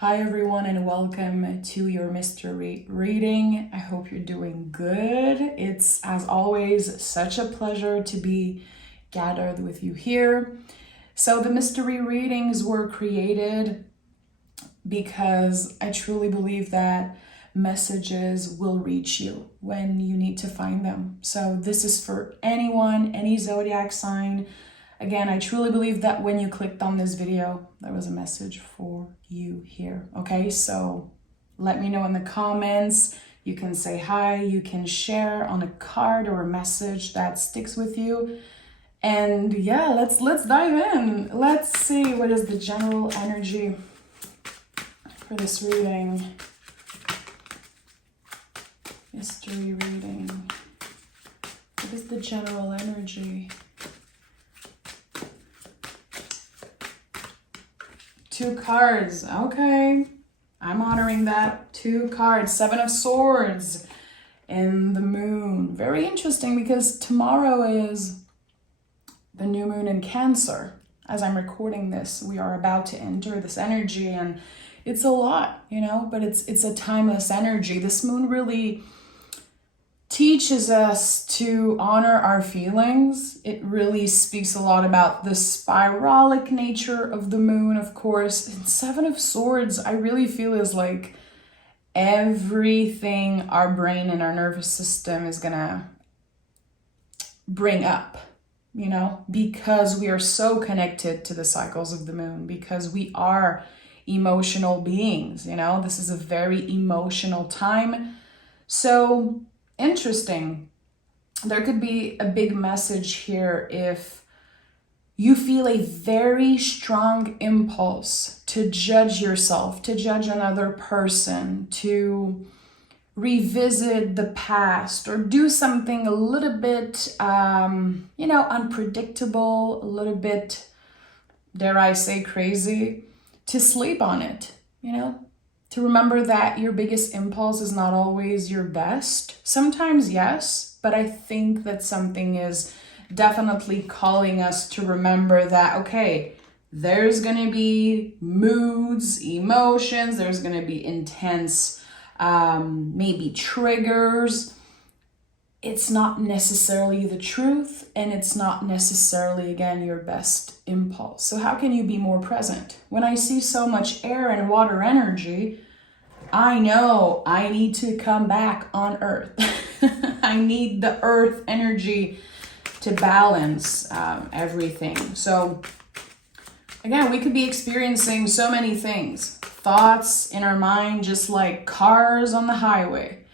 Hi everyone and welcome to your mystery reading. I hope you're doing good. It's as always such a pleasure to be gathered with you here. So the mystery readings were created because I truly believe that messages will reach you when you need to find them. So this is for anyone, any zodiac sign. Again, I truly believe that when you clicked on this video, there was a message for you here. Okay, so let me know in the comments. You can say hi, you can share on a card or a message that sticks with you. And yeah, let's dive in. Let's see what is the general energy for this reading. Mystery reading. What is the general energy? 2 cards. Okay. I'm honoring that. 2 cards. 7 of Swords in the moon. Very interesting because tomorrow is the new moon in Cancer. As I'm recording this, we are about to enter this energy and it's a lot, but it's a timeless energy. This moon really teaches us to honor our feelings. It really speaks a lot about the spiralic nature of the moon, of course. And 7 of Swords, I really feel is like everything our brain and our nervous system is gonna bring up, because we are so connected to the cycles of the moon, because we are emotional beings, this is a very emotional time. So interesting. There could be a big message here if you feel a very strong impulse to judge yourself, to judge another person, to revisit the past or do something a little bit, unpredictable, a little bit, dare I say, crazy, to sleep on it, to remember that your biggest impulse is not always your best. Sometimes, yes, but I think that something is definitely calling us to remember that, okay, there's going to be moods, emotions, there's going to be intense, maybe triggers. It's not necessarily the truth, and it's not necessarily, again, your best impulse. So how can you be more present? When I see so much air and water energy, I know I need to come back on earth. I need the earth energy to balance everything. So again, we could be experiencing so many things. Thoughts in our mind, just like cars on the highway.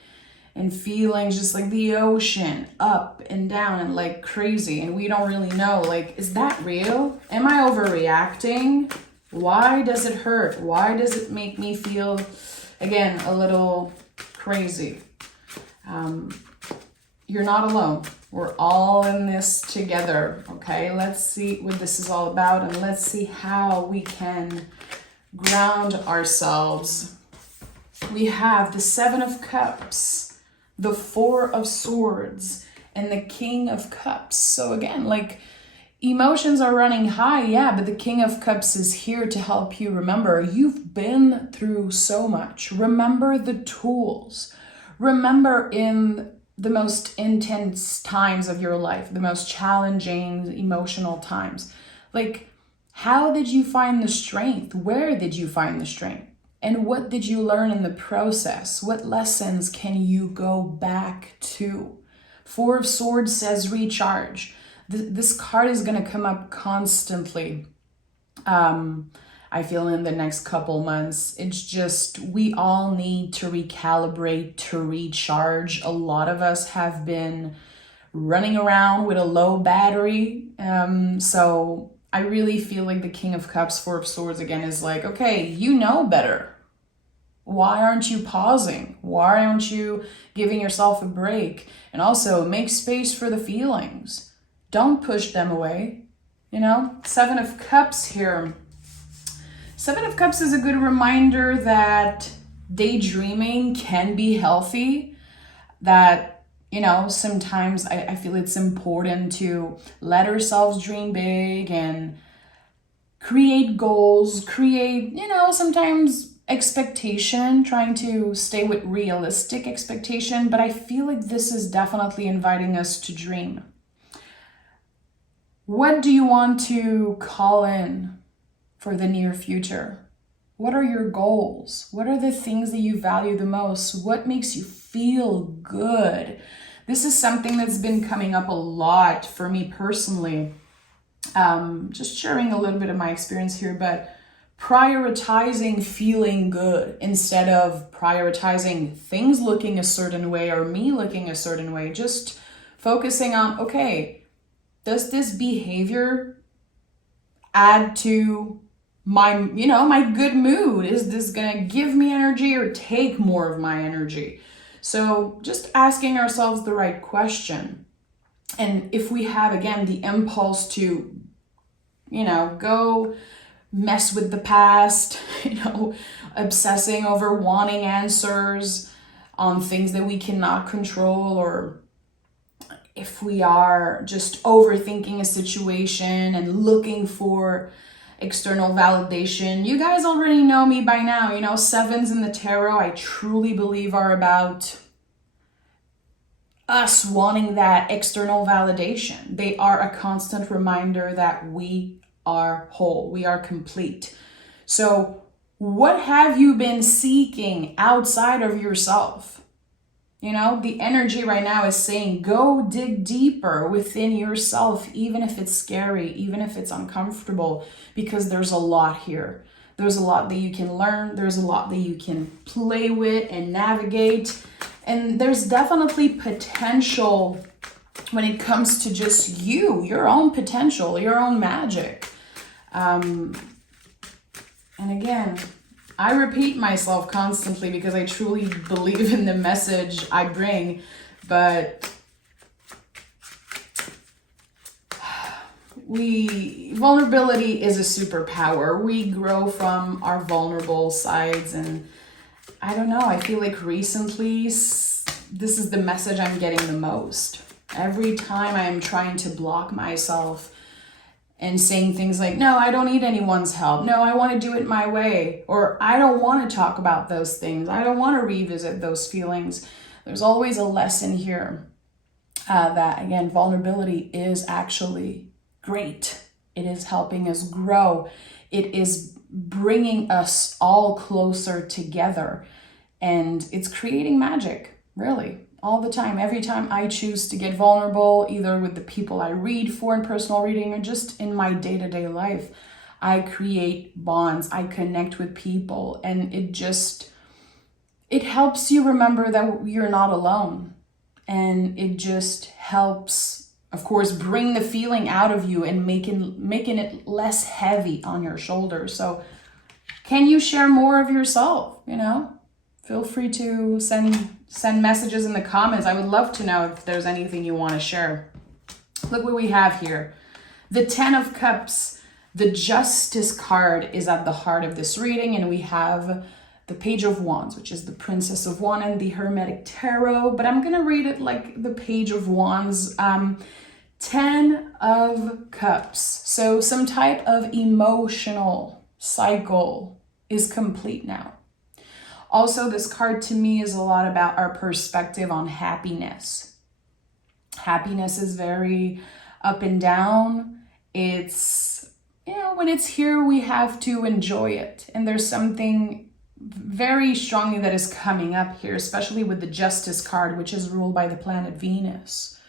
And feelings just like the ocean, up and down and like crazy. And we don't really know, like, is that real? Am I overreacting? Why does it hurt? Why does it make me feel, again, a little crazy? You're not alone. We're all in this together, okay? Let's see what this is all about and let's see how we can ground ourselves. We have the 7 of Cups, the 4 of Swords, and the King of Cups. So again, like, emotions are running high, yeah, but the King of Cups is here to help you remember you've been through so much. Remember the tools. Remember in the most intense times of your life, the most challenging emotional times. Like, how did you find the strength? Where did you find the strength? And what did you learn in the process? What lessons can you go back to? 4 of Swords says recharge. This card is going to come up constantly. I feel in the next couple months. It's just, we all need to recalibrate, to recharge. A lot of us have been running around with a low battery. So I really feel like the King of Cups, 4 of Swords again is like, okay, you know better. Why aren't you pausing? Why aren't you giving yourself a break? And also make space for the feelings. Don't push them away. 7 of Cups here. 7 of Cups is a good reminder that daydreaming can be healthy. That, sometimes I feel it's important to let ourselves dream big and create goals, sometimes expectation, trying to stay with realistic expectation, but I feel like this is definitely inviting us to dream. What do you want to call in for the near future? What are your goals? What are the things that you value the most? What makes you feel good? This is something that's been coming up a lot for me personally. Just sharing a little bit of my experience here, but prioritizing feeling good instead of prioritizing things looking a certain way or me looking a certain way. Just focusing on, okay, does this behavior add to my, my good mood? Is this gonna give me energy or take more of my energy? So just asking ourselves the right question. And if we have, again, the impulse to, go mess with the past, obsessing over wanting answers on things that we cannot control, or if we are just overthinking a situation and looking for external validation. You guys already know me by now. Sevens in the tarot, I truly believe, are about us wanting that external validation. They are a constant reminder that we are whole, we are complete. So what have you been seeking outside of yourself? The energy right now is saying, go dig deeper within yourself, even if it's scary, even if it's uncomfortable, because there's a lot here. There's a lot that you can learn. There's a lot that you can play with and navigate. And there's definitely potential when it comes to just your own potential, your own magic. And again, I repeat myself constantly because I truly believe in the message I bring, but vulnerability is a superpower. We grow from our vulnerable sides, and I don't know, I feel like recently this is the message I'm getting the most. Every time I'm trying to block myself and saying things like, no, I don't need anyone's help. No, I want to do it my way. Or I don't want to talk about those things. I don't want to revisit those feelings. There's always a lesson here that, again, vulnerability is actually great. It is helping us grow. It is bringing us all closer together. And it's creating magic, really. All the time. Every time I choose to get vulnerable, either with the people I read for in personal reading or just in my day-to-day life, I create bonds, I connect with people, and it helps you remember that you're not alone. And it just helps, of course, bring the feeling out of you and making it less heavy on your shoulders. So can you share more of yourself, Feel free to send messages in the comments. I would love to know if there's anything you want to share. Look what we have here. The 10 of Cups. The Justice card is at the heart of this reading, and we have the Page of Wands, which is the Princess of Wands and the Hermetic Tarot, but I'm going to read it like the Page of Wands. 10 of Cups. So some type of emotional cycle is complete now. Also, this card to me is a lot about our perspective on happiness. Happiness is very up and down. It's, when it's here, we have to enjoy it. And there's something very strongly that is coming up here, especially with the Justice card, which is ruled by the planet Venus.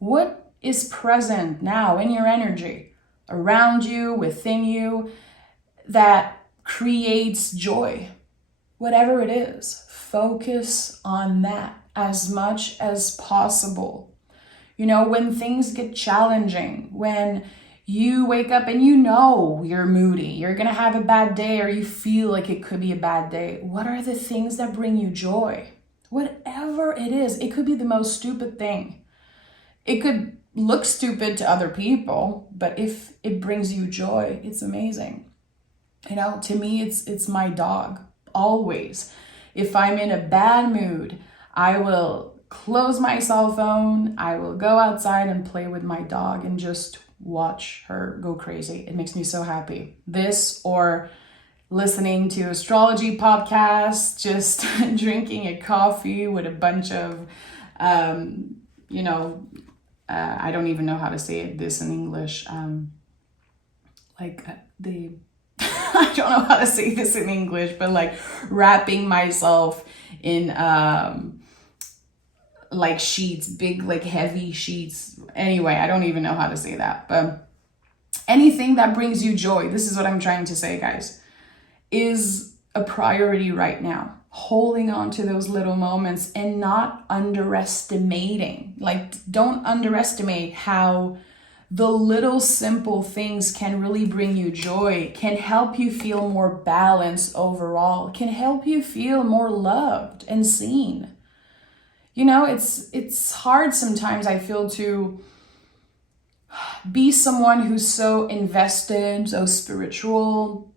What is present now in your energy, around you, within you, that creates joy? Whatever it is, focus on that as much as possible. When things get challenging, when you wake up and you're moody, you're going to have a bad day, or you feel like it could be a bad day, what are the things that bring you joy? Whatever it is, it could be the most stupid thing. It could look stupid to other people, but if it brings you joy, it's amazing. To me, it's my dog. Always. If I'm in a bad mood, I will close my cell phone. I will go outside and play with my dog and just watch her go crazy. It makes me so happy. This or listening to astrology podcasts, just drinking a coffee with a bunch of, I don't even know how to say this in English. I don't know how to say this in English, but like wrapping myself in like sheets, big, like heavy sheets. Anyway, I don't even know how to say that, but anything that brings you joy, this is what I'm trying to say, guys, is a priority right now. Holding on to those little moments and not underestimating. Like, don't underestimate how the little simple things can really bring you joy, can help you feel more balanced overall, can help you feel more loved and seen. You know, it's hard sometimes, I feel, to be someone who's so invested, so spiritual,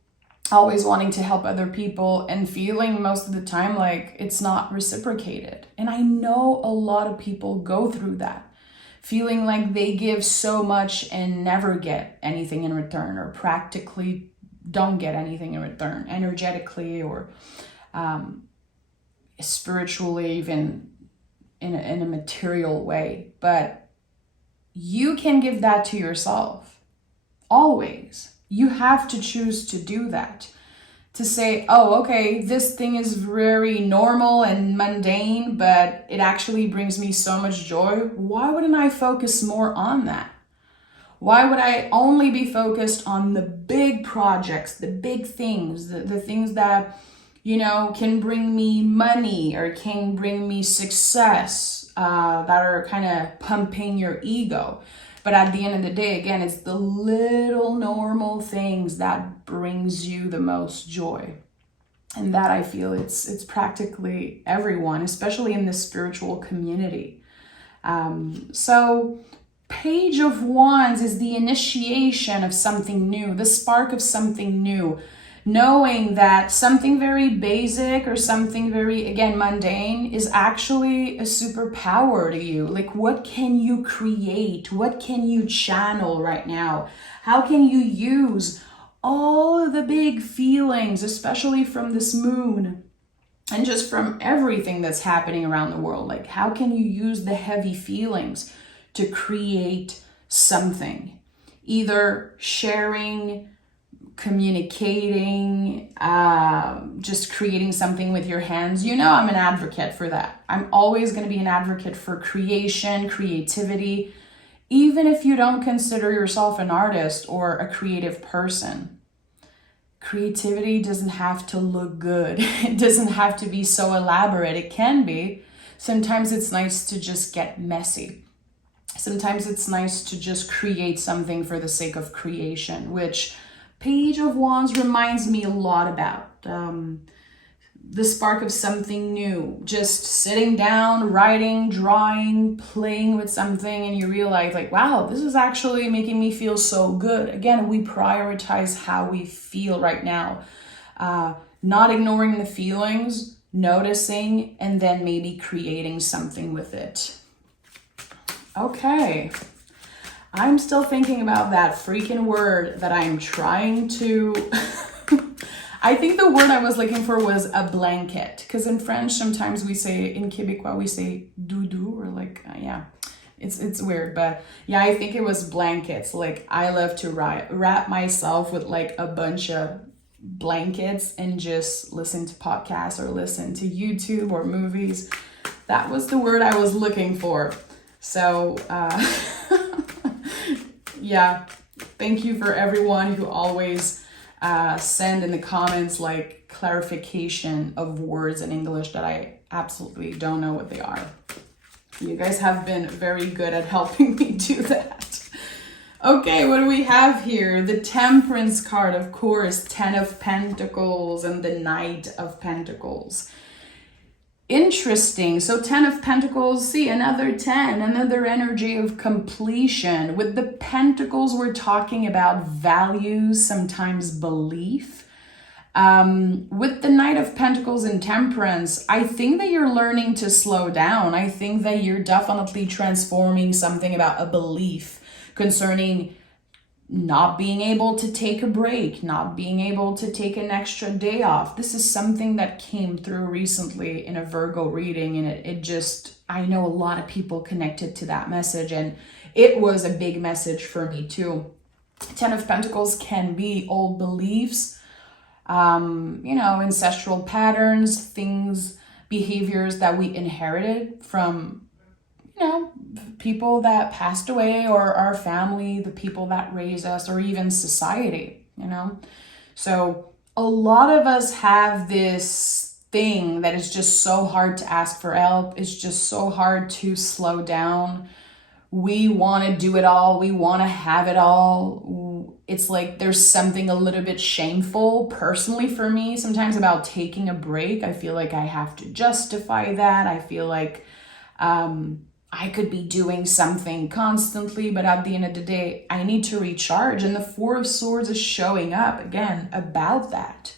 always wanting to help other people, and feeling most of the time like it's not reciprocated. And I know a lot of people go through that, feeling like they give so much and never get anything in return, or practically don't get anything in return, energetically or spiritually, even in a material way. But you can give that to yourself. Always. You have to choose to do that. To say, oh, okay, this thing is very normal and mundane, but it actually brings me so much joy. Why wouldn't I focus more on that? Why would I only be focused on the big projects, the big things, the things that, you know, can bring me money or can bring me success, that are kind of pumping your ego? But at the end of the day, again, it's the little normal things that brings you the most joy. And that, I feel, it's practically everyone, especially in this spiritual community. So Page of Wands is the initiation of something new, the spark of something new. Knowing that something very basic or something very, again, mundane is actually a superpower to you. Like, what can you create? What can you channel right now? How can you use all of the big feelings, especially from this moon and just from everything that's happening around the world? Like, how can you use the heavy feelings to create something? Either sharing, communicating, just creating something with your hands. You know, I'm an advocate for that. I'm always going to be an advocate for creation, creativity, even if you don't consider yourself an artist or a creative person. Creativity doesn't have to look good. It doesn't have to be so elaborate. It can be. Sometimes it's nice to just get messy. Sometimes it's nice to just create something for the sake of creation, which Page of Wands reminds me a lot about. The spark of something new, just sitting down, writing, drawing, playing with something, and you realize like, wow, this is actually making me feel so good. Again, we prioritize how we feel right now. Not ignoring the feelings, noticing, and then maybe creating something with it. Okay. I'm still thinking about that freaking word that I'm trying to... I think the word I was looking for was a blanket. Because in French, sometimes we say, in Quebecois, we say doudou, or like, yeah. It's weird, but yeah, I think it was blankets. Like, I love to wrap myself with like a bunch of blankets and just listen to podcasts or listen to YouTube or movies. That was the word I was looking for. So, yeah, thank you for everyone who always send in the comments like clarification of words in English that I absolutely don't know what they are. You guys have been very good at helping me do that. Okay, what do we have here? The Temperance card, of course, 10 of Pentacles and the Knight of Pentacles. Interesting. So 10 of Pentacles, see, another 10, another energy of completion. With the Pentacles, we're talking about values, sometimes belief. With the Knight of Pentacles and Temperance, I think that you're learning to slow down. I think that you're definitely transforming something about a belief concerning not being able to take a break, not being able to take an extra day off. This is something that came through recently in a Virgo reading, and it just, I know a lot of people connected to that message, and it was a big message for me too. Ten of Pentacles can be old beliefs, ancestral patterns, things, behaviors that we inherited from, people that passed away, or our family, the people that raised us, or even society, So a lot of us have this thing that is just so hard to ask for help. It's just so hard to slow down. We want to do it all. We want to have it all. It's like there's something a little bit shameful, personally for me, sometimes about taking a break. I feel like I have to justify that. I feel like I could be doing something constantly, but at the end of the day, I need to recharge. And the Four of Swords is showing up again about that.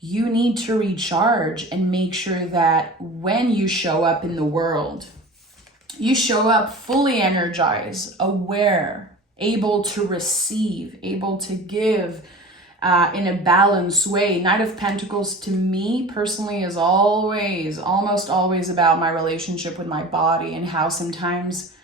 You need to recharge and make sure that when you show up in the world, you show up fully energized, aware, able to receive, able to give in a balanced way. Knight of Pentacles to me personally is almost always about my relationship with my body, and how sometimes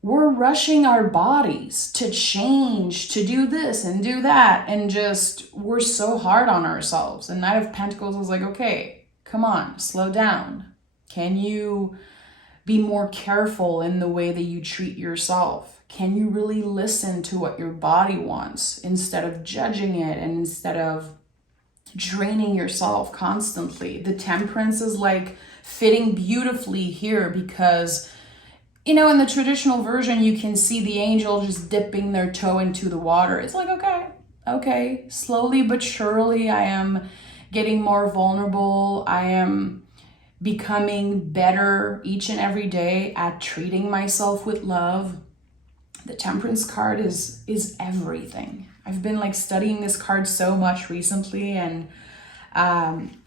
we're rushing our bodies to change, to do this and do that, and just we're so hard on ourselves. And Knight of Pentacles is like, okay, come on, slow down. Can you be more careful in the way that you treat yourself? Can you really listen to what your body wants instead of judging it and instead of draining yourself constantly? The Temperance is like fitting beautifully here because, in the traditional version, you can see the angel just dipping their toe into the water. It's like, okay, slowly but surely I am getting more vulnerable. I am becoming better each and every day at treating myself with love. The Temperance card is everything. I've been studying this card so much recently, and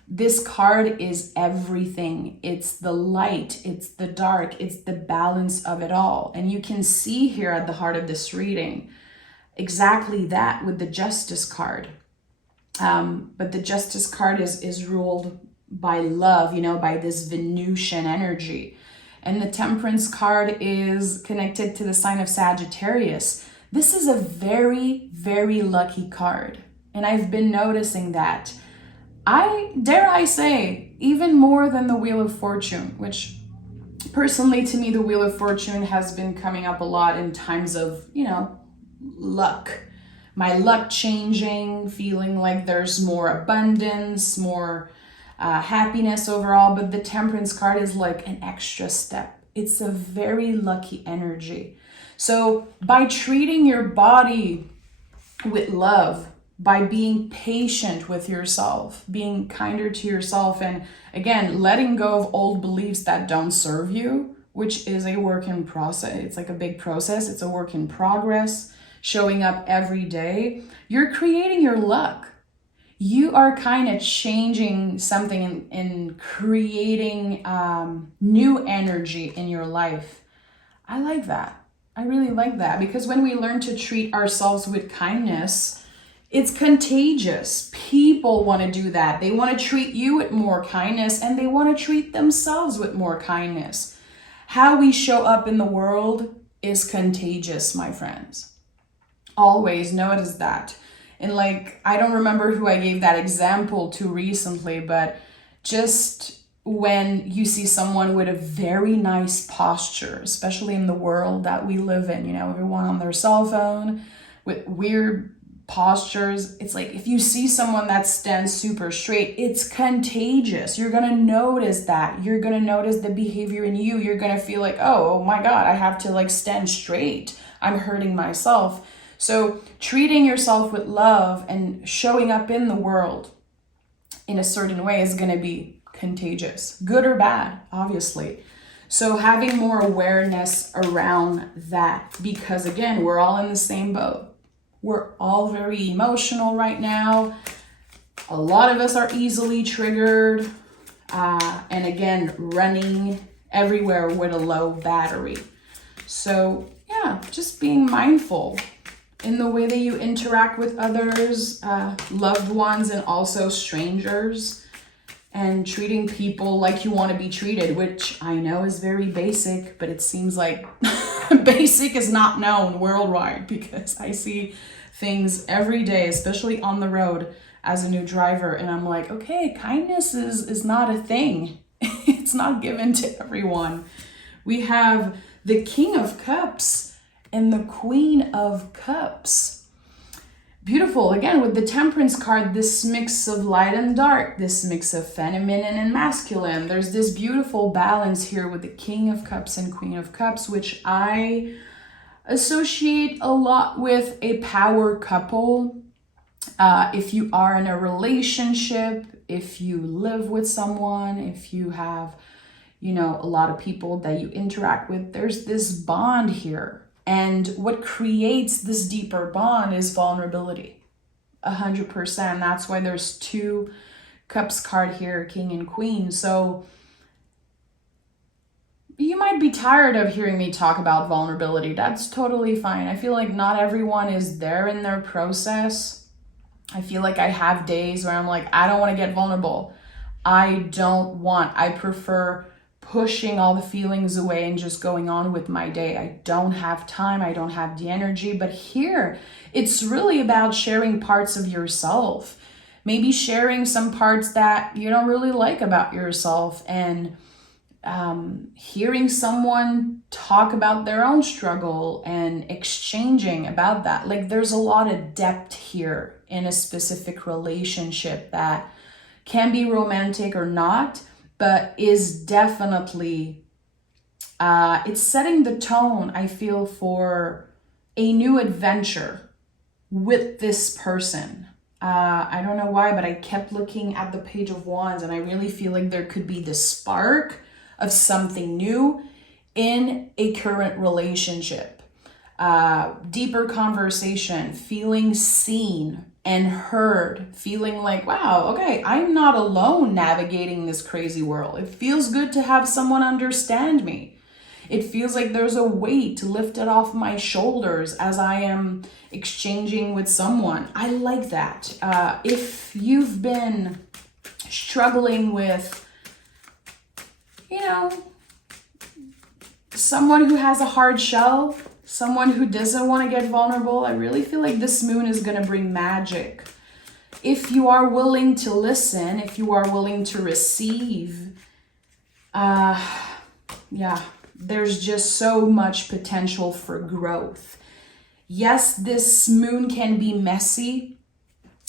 this card is everything. It's the light, it's the dark, it's the balance of it all. And you can see here at the heart of this reading exactly that with the Justice card. But the Justice card is ruled by love, by this Venusian energy. And the Temperance card is connected to the sign of Sagittarius. This is a very, very lucky card. And I've been noticing that. Dare I say, even more than the Wheel of Fortune, which personally to me, the Wheel of Fortune has been coming up a lot in times of, luck. My luck changing, feeling like there's more abundance, more happiness overall, but the Temperance card is like an extra step. It's a very lucky energy. So by treating your body with love, by being patient with yourself, being kinder to yourself, and again, letting go of old beliefs that don't serve you, which is a work in process. It's like a big process. It's a work in progress, showing up every day. You're creating your luck. You are kind of changing something and creating new energy in your life. I like that. I really like that, because when we learn to treat ourselves with kindness, it's contagious. People want to do that. They want to treat you with more kindness, and they want to treat themselves with more kindness. How we show up in the world is contagious, my friends. Always notice that. And I don't remember who I gave that example to recently, but just when you see someone with a very nice posture, especially in the world that we live in, everyone on their cell phone with weird postures. It's like, if you see someone that stands super straight, it's contagious. You're going to notice that. You're going to notice the behavior in you. You're going to feel like, oh my God, I have to stand straight. I'm hurting myself. So treating yourself with love and showing up in the world in a certain way is going to be contagious, good or bad, obviously. So having more awareness around that, because again, we're all in the same boat. We're all very emotional right now. A lot of us are easily triggered. And again, running everywhere with a low battery. So yeah, just being mindful in the way that you interact with others, loved ones, and also strangers, and treating people like you want to be treated, which I know is very basic, but it seems like basic is not known worldwide, because I see things every day, especially on the road as a new driver, and I'm like, okay, kindness is not a thing. It's not given to everyone. We have the King of Cups and the Queen of Cups. Beautiful. Again, with the Temperance card, this mix of light and dark, this mix of feminine and masculine. There's this beautiful balance here with the King of Cups and Queen of Cups, which I associate a lot with a power couple. If you are in a relationship, if you live with someone, if you have, you know, a lot of people that you interact with, there's this bond here. And what creates this deeper bond is vulnerability. 100%. That's why there's 2 cups card here, King and Queen. So you might be tired of hearing me talk about vulnerability. That's totally fine. I feel like not everyone is there in their process. I feel like I have days where I'm like, I don't want to get vulnerable. I prefer pushing all the feelings away and just going on with my day. I don't have time. I don't have the energy. But here, it's really about sharing parts of yourself. Maybe sharing some parts that you don't really like about yourself, and hearing someone talk about their own struggle and exchanging about that. Like, there's a lot of depth here in a specific relationship that can be romantic or not, but is definitely, it's setting the tone, I feel, for a new adventure with this person. I don't know why, but I kept looking at the Page of Wands, and I really feel like there could be this spark of something new in a current relationship. Deeper conversation, feeling seen and heard, feeling like, wow, okay, I'm not alone navigating this crazy world. It feels good to have someone understand me. It feels like there's a weight lifted off my shoulders as I am exchanging with someone. I like that. If you've been struggling with, you know, someone who has a hard shell, someone who doesn't want to get vulnerable, I really feel like this moon is going to bring magic. If you are willing to listen, if you are willing to receive, there's just so much potential for growth. Yes, this moon can be messy,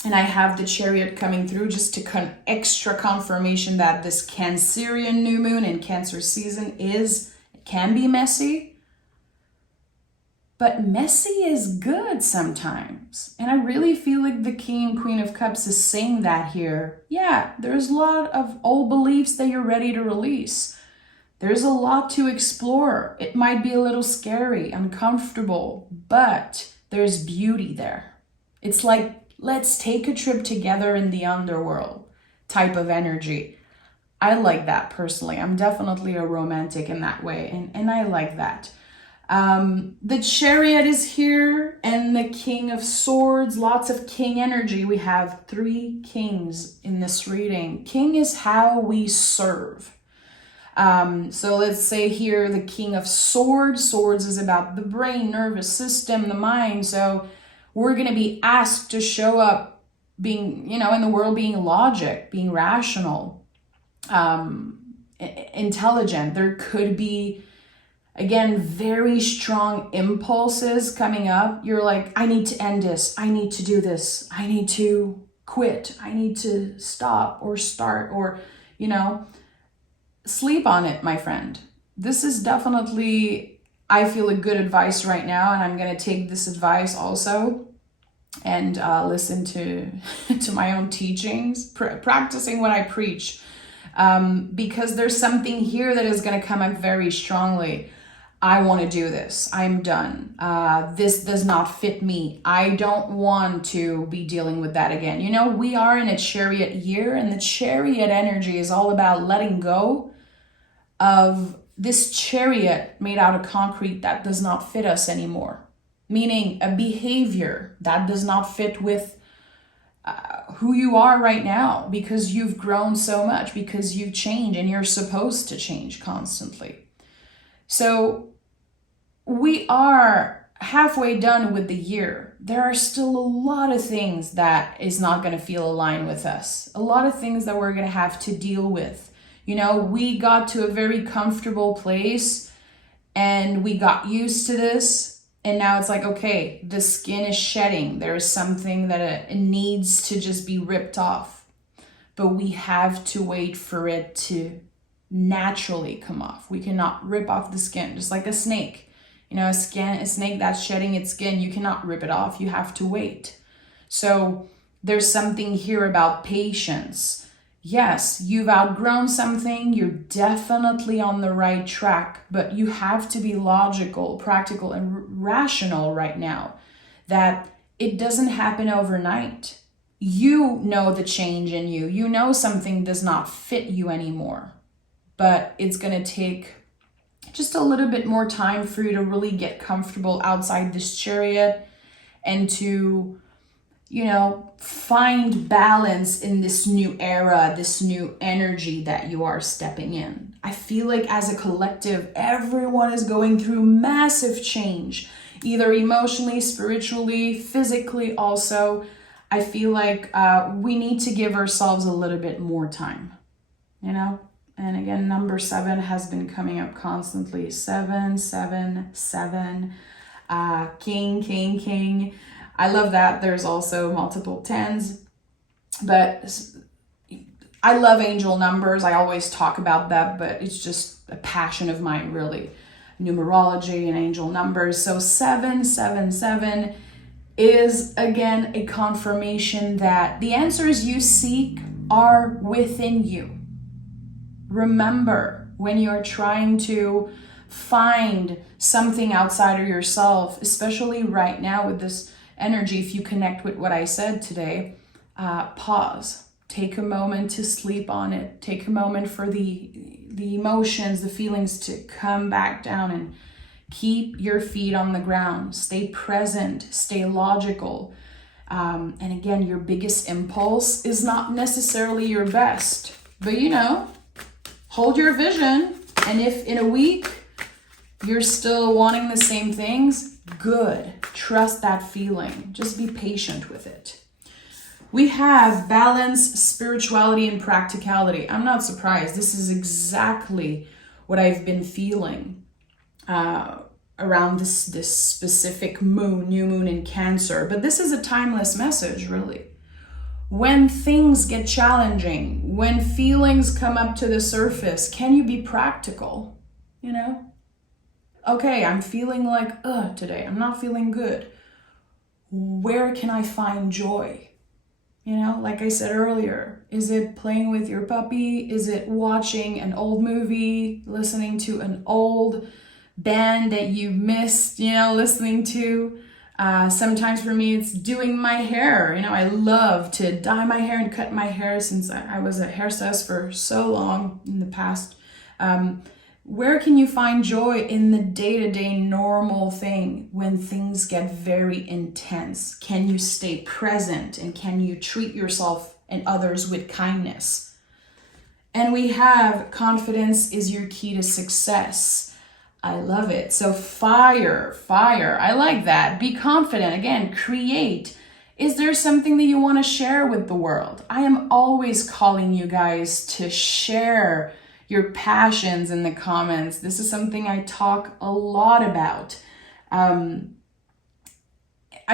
and I have the Chariot coming through just to extra confirmation that this Cancerian new moon and Cancer season can be messy. But messy is good sometimes. And I really feel like the King and Queen of Cups is saying that here. Yeah, there's a lot of old beliefs that you're ready to release. There's a lot to explore. It might be a little scary, uncomfortable, but there's beauty there. It's like, let's take a trip together in the underworld type of energy. I like that personally. I'm definitely a romantic in that way, and I like that. The Chariot is here, and the King of Swords, lots of king energy. We have 3 kings in this reading. King is how we serve. So let's say here the King of Swords. Swords is about the brain, nervous system, the mind. So we're going to be asked to show up being, you know, in the world, being logic, being rational, intelligent. There could be, again, very strong impulses coming up. You're like, I need to end this. I need to do this. I need to quit. I need to stop or start, or, you know, sleep on it, my friend. This is definitely, I feel, a good advice right now. And I'm going to take this advice also and listen to my own teachings, practicing what I preach. Because there's something here that is going to come up very strongly. I want to do this. I'm done. This does not fit me. I don't want to be dealing with that again. You know, we are in a Chariot year, and the Chariot energy is all about letting go of this chariot made out of concrete that does not fit us anymore. meaning a behavior that does not fit with who you are right now, because you've grown so much, because you've changed, and you're supposed to change constantly. So we are halfway done with the year. There are still a lot of things that is not going to feel aligned with us. A lot of things that we're going to have to deal with. You know, we got to a very comfortable place and we got used to this. And now it's like, okay, the skin is shedding. There is something that it needs to just be ripped off. But we have to wait for it to naturally come off. We cannot rip off the skin, just like a snake. You know, a snake that's shedding its skin, you cannot rip it off. You have to wait. So there's something here about patience. Yes, you've outgrown something. You're definitely on the right track, but you have to be logical, practical, and rational right now, that it doesn't happen overnight. You know the change in you. You know something does not fit you anymore, but it's going to take just a little bit more time for you to really get comfortable outside this chariot and to, you know, find balance in this new era, this new energy that you are stepping in. I feel like as a collective, everyone is going through massive change, either emotionally, spiritually, physically also. I feel like we need to give ourselves a little bit more time, you know? And again, number 7 has been coming up constantly. 7, 7, 7, king, king, king. I love that. There's also multiple 10s, but I love angel numbers. I always talk about that, but it's just a passion of mine, really. Numerology and angel numbers. So 7, 7, 7 is, again, a confirmation that the answers you seek are within you. Remember, when you're trying to find something outside of yourself, especially right now with this energy, if you connect with what I said today, pause. Take a moment to sleep on it. Take a moment for the emotions, the feelings to come back down, and keep your feet on the ground. Stay present. Stay logical. And again, your biggest impulse is not necessarily your best, but you know, hold your vision. And if in a week you're still wanting the same things, good. Trust that feeling. Just be patient with it. We have balance, spirituality, and practicality. I'm not surprised. This is exactly what I've been feeling around this specific new moon in Cancer. But this is a timeless message, really. When things get challenging, when feelings come up to the surface, can you be practical? You know? Okay, I'm feeling like, today, I'm not feeling good. Where can I find joy? You know, like I said earlier, is it playing with your puppy? Is it watching an old movie, listening to an old band that you missed, you know, listening to? Sometimes for me, it's doing my hair. You know, I love to dye my hair and cut my hair since I was a hairstylist for so long in the past. Where can you find joy in the day-to-day normal thing when things get very intense? Can you stay present, and can you treat yourself and others with kindness? And we have confidence is your key to success. I love it. So fire. I like that. Be confident. Again, create. Is there something that you want to share with the world? I am always calling you guys to share your passions in the comments. This is something I talk a lot about. I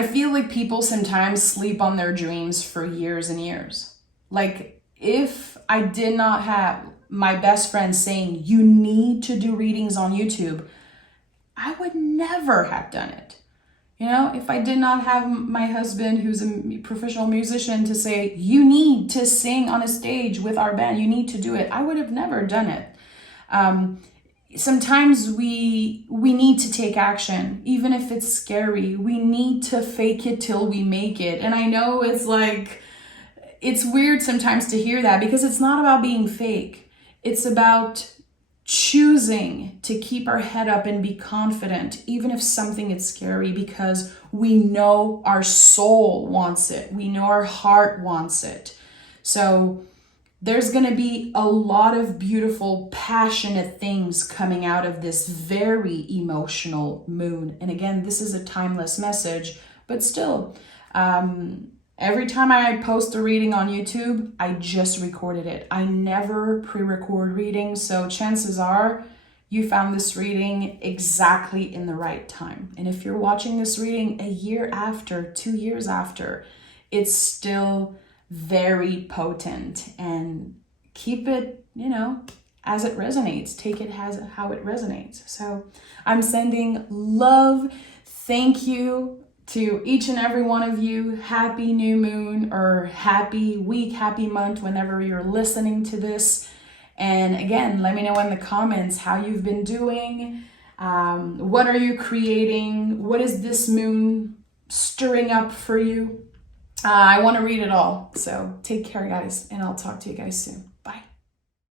feel like people sometimes sleep on their dreams for years and years. Like, if I did not have my best friend saying, you need to do readings on YouTube, I would never have done it. You know, if I did not have my husband, who's a professional musician, to say, you need to sing on a stage with our band, you need to do it, I would have never done it. Sometimes we need to take action, even if it's scary. We need to fake it till we make it. And I know it's like, it's weird sometimes to hear that, because it's not about being fake. It's about choosing to keep our head up and be confident, even if something is scary, because we know our soul wants it. We know our heart wants it. So there's going to be a lot of beautiful, passionate things coming out of this very emotional moon. And again, this is a timeless message, but still, every time I post a reading on YouTube, I just recorded it. I never pre-record readings, so chances are you found this reading exactly in the right time. And if you're watching this reading a year after, 2 years after, it's still very potent. And keep it, as it resonates. Take it as how it resonates. So I'm sending love. Thank you to each and every one of you. Happy new moon, or happy week, happy month, whenever you're listening to this. And again, let me know in the comments how you've been doing. What are you creating? What is this moon stirring up for you? I want to read it all. So take care, guys, and I'll talk to you guys soon.